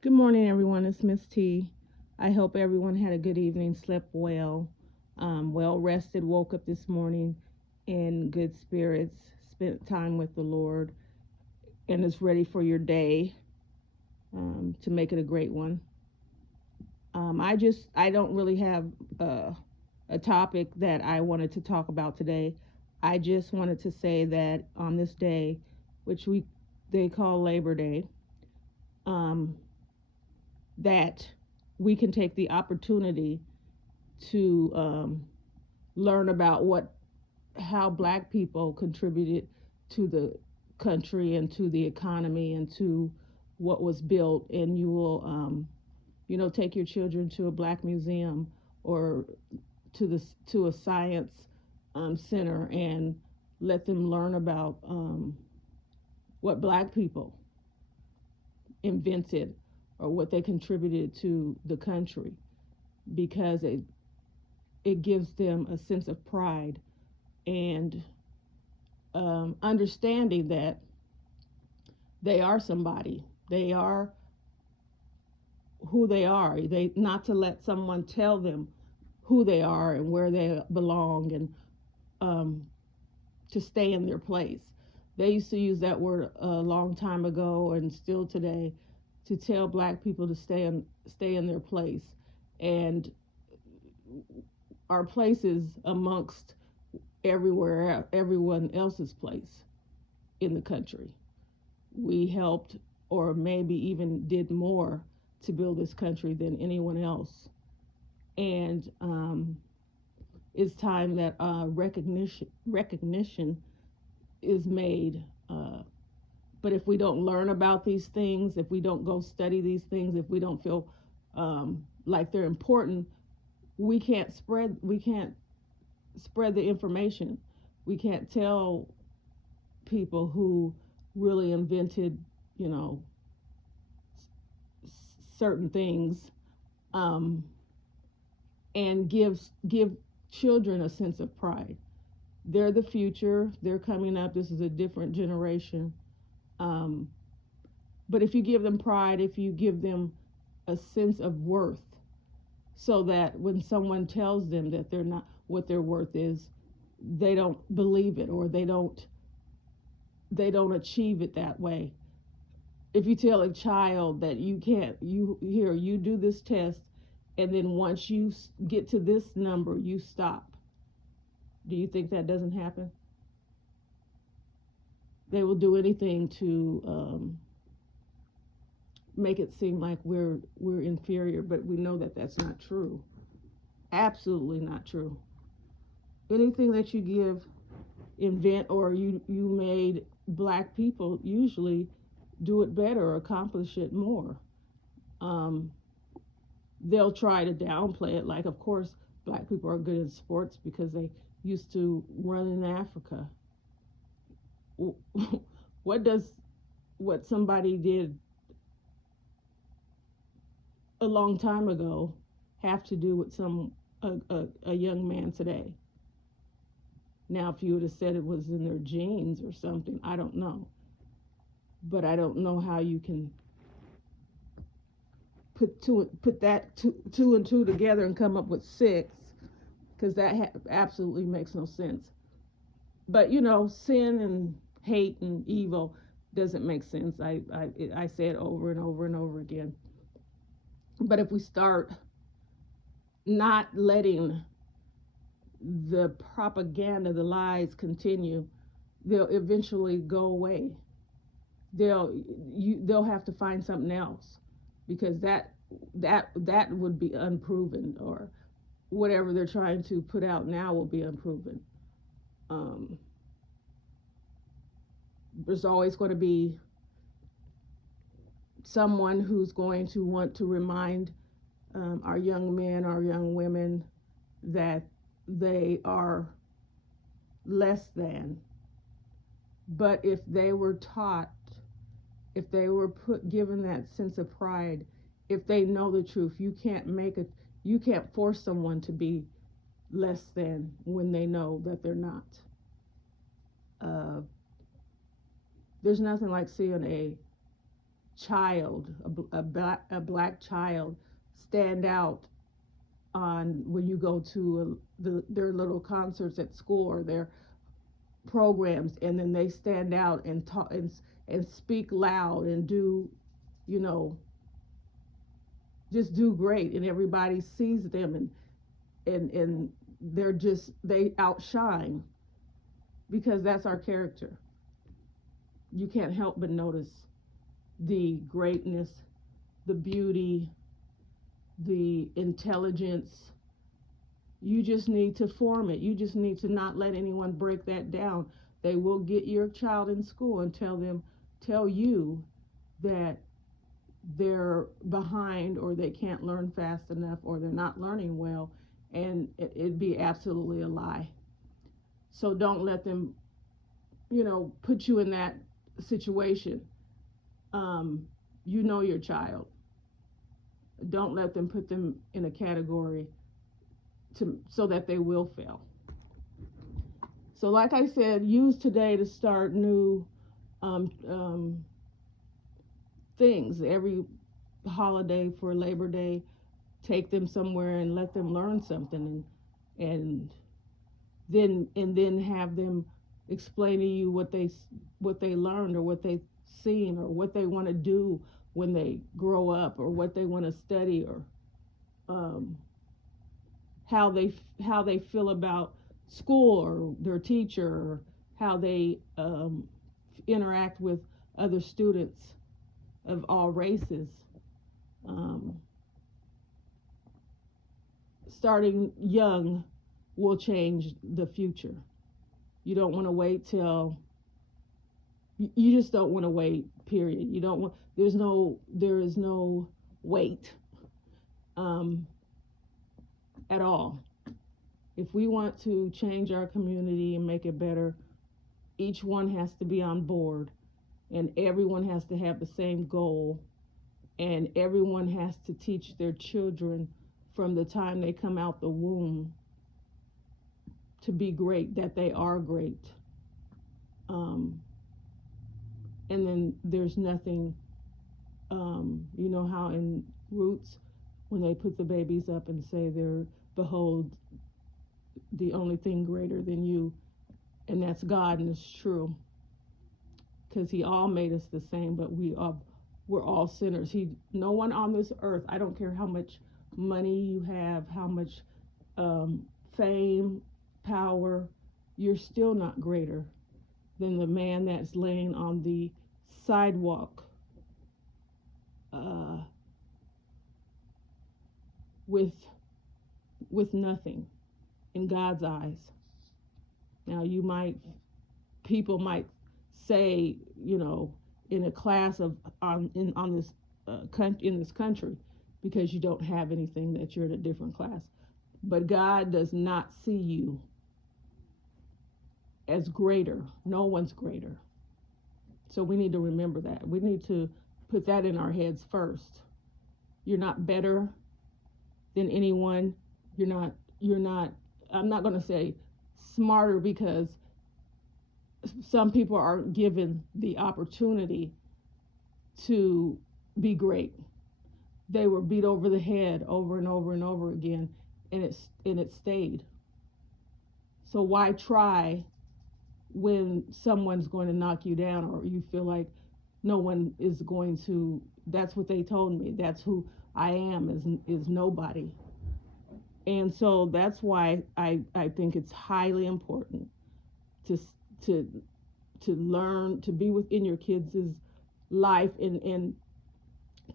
Good morning, everyone. It's Miss T. I hope everyone had a good evening, slept well, well rested, woke up this morning in good spirits, spent time with the Lord, and is ready for your day to make it a great one. I don't really have a topic that I wanted to talk about today. I just wanted to say that on this day, which they call Labor Day, um, that we can take the opportunity to learn about what how black people contributed to the country and to the economy and to what was built, and you will take your children to a black museum or to a science center and let them learn about what black people invented or what they contributed to the country, because it gives them a sense of pride and understanding that they are somebody. They are who they are. They not to let someone tell them who they are and where they belong, and um, to stay in their place. They used to use that word a long time ago and still today to tell black people to stay in their place, and our places amongst everyone else's place in the country. We helped, or maybe even did more to build this country than anyone else. And it's time that recognition is made. But if we don't learn about these things, if we don't go study these things, if we don't feel like they're important, we can't spread the information. We can't tell people who really invented, you know, certain things, um, and give children a sense of pride. They're the future. They're coming up. This is a different generation. Um, but if you give them pride, if you give them a sense of worth, so that when someone tells them that they're not what their worth is, they don't believe it, or they don't achieve it that way. If you tell a child that you can't, you do this test, and then once you get to this number, you stop. Do you think that doesn't happen? They will do anything to make it seem like we're inferior, but we know that that's not true. Absolutely not true. Anything that you invent, or you made, black people usually do it better or accomplish it more. Um, they'll try to downplay it, like, of course, black people are good in sports because they used to run in Africa. what does what somebody did a long time ago have to do with a young man today? Now, if you would have said it was in their genes or something, I don't know. But I don't know how you can put that two and two together and come up with six, because that absolutely makes no sense. But sin and hate and evil doesn't make sense. I say it over and over and over again. But if we start not letting the propaganda, the lies continue, they'll eventually go away. They'll have to find something else, because that would be unproven, or whatever they're trying to put out now will be unproven. Um, there's always going to be someone who's going to want to remind our young men, our young women, that they are less than. But if they were taught, if they were given that sense of pride, if they know the truth, you can't force someone to be less than when they know that they're not. Uh, there's nothing like seeing a child, a black child, stand out on when you go to their little concerts at school or their programs, and then they stand out and talk and speak loud and do, you know, just do great, and everybody sees them, and they outshine, because that's our character. You can't help but notice the greatness, the beauty, the intelligence. You just need to form it. You just need to not let anyone break that down. They will get your child in school and tell you that they're behind, or they can't learn fast enough, or they're not learning well, and it'd be absolutely a lie. So don't let them, put you in that situation. You know your child. Don't let them put them in a category so that they will fail. So, like I said, use today to start new um, um, things. Every holiday for Labor Day, take them somewhere and let them learn something, and then have them explain to you what they learned, or what they've seen, or what they want to do when they grow up, or what they want to study, or um, how they feel about school or their teacher, or how they interact with other students of all races. Um, Starting young will change the future. You don't want to wait till you just don't want to wait. Period. You don't want. There is no wait um, at all. If we want to change our community and make it better, each one has to be on board, and everyone has to have the same goal, and everyone has to teach their children from the time they come out the womb to be great, that they are great. Um, and then there's nothing, you know how in Roots, when they put the babies up and say, they're, behold, the only thing greater than you, and that's God, and it's true, because He all made us the same, but we're all sinners. No one on this earth, I don't care how much money you have, how much um, fame, power, you're still not greater than the man that's laying on the sidewalk uh, with nothing in God's eyes. Now, people might say, in a class of on this in this country, because you don't have anything, that you're in a different class. But God does not see you as greater. No one's greater. So we need to remember that. We need to put that in our heads first. You're not better than anyone. You're not I'm not going to say smarter, because some people aren't given the opportunity to be great. They were beat over the head over and over and over again, and it stayed. So why try when someone's going to knock you down, or you feel like no one is going to? That's what they told me. That's who I am, is nobody. And so that's why I think it's highly important to to to learn to be within your kids' life, and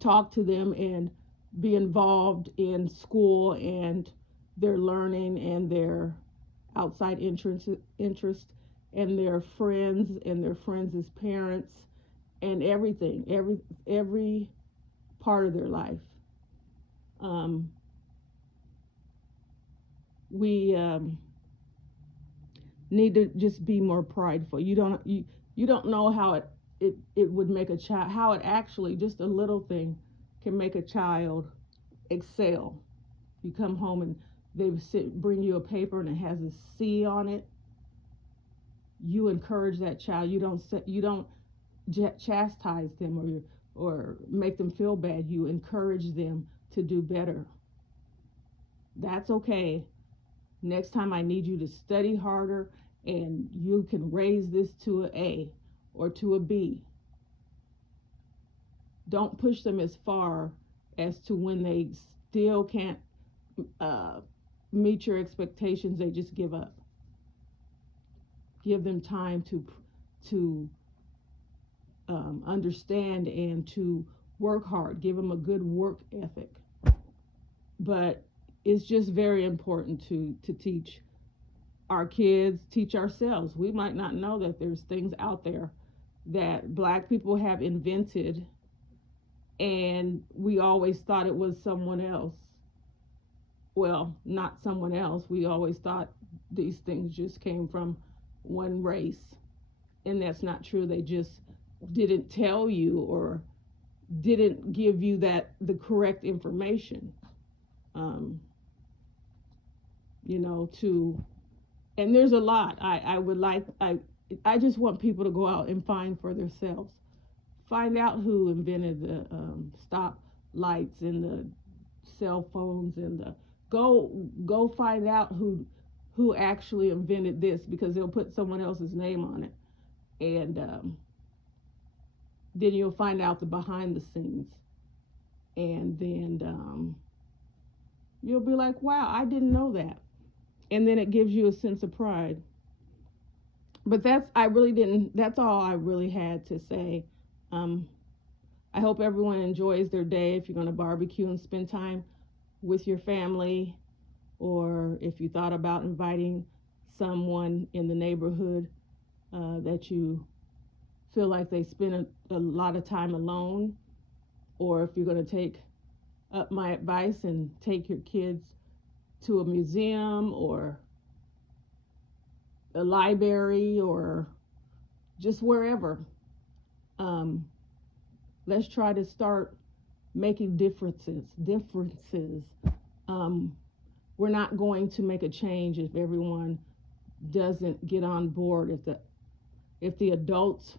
talk to them, and be involved in school and their learning, and their outside interest, and their friends, and their friends' parents, and everything, every part of their life. Um, we need to just be more prideful. You don't know how it would make a child, how it actually, just a little thing can make a child excel. You come home and bring you a paper and it has a C on it. You encourage that child. You don't chastise them, or make them feel bad. You encourage them to do better. That's okay. Next time I need you to study harder and you can raise this to an A or to a B. Don't push them as far as to when they still can't uh, meet your expectations, they just give up. Give them time to understand and to work hard. Give them a good work ethic. But it's just very important to teach our kids, teach ourselves. We might not know that there's things out there that black people have invented, and we always thought it was someone else. Well, not someone else. We always thought these things just came from one race, and that's not true. They just didn't tell you or didn't give you the correct information. Um, to and there's a lot. I would like I just want people to go out and find for themselves. Find out who invented the stop lights and the cell phones and the go find out who actually invented this, because they'll put someone else's name on it, and then you'll find out the behind the scenes, and then you'll be like, wow, I didn't know that, and then it gives you a sense of pride. But that's all I really had to say. um, I hope everyone enjoys their day. If you're going to barbecue and spend time with your family, or if you thought about inviting someone in the neighborhood that you feel like they spend a lot of time alone, or if you're going to take up my advice and take your kids to a museum or a library or just wherever, um, let's try to start making differences. um, we're not going to make a change if everyone doesn't get on board, if the adults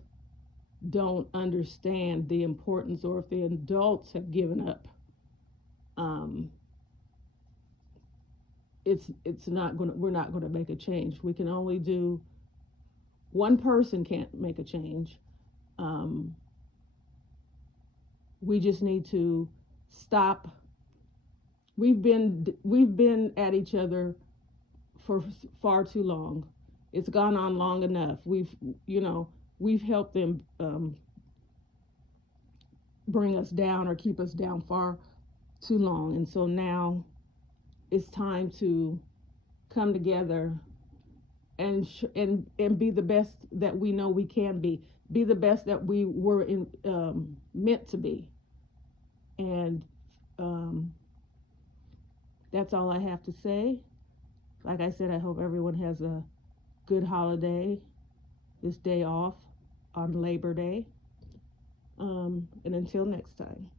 don't understand the importance, or if the adults have given up. um, it's not going to we're not going to make a change. We can only do one person can't make a change. um, we just need to stop. We've been at each other for far too long. It's gone on long enough. We've helped them bring us down or keep us down far too long, and so now it's time to come together and be the best that we know we can be. Be the best that we were meant to be, and um, that's all I have to say. Like I said, I hope everyone has a good holiday, this day off on Labor Day. And until next time.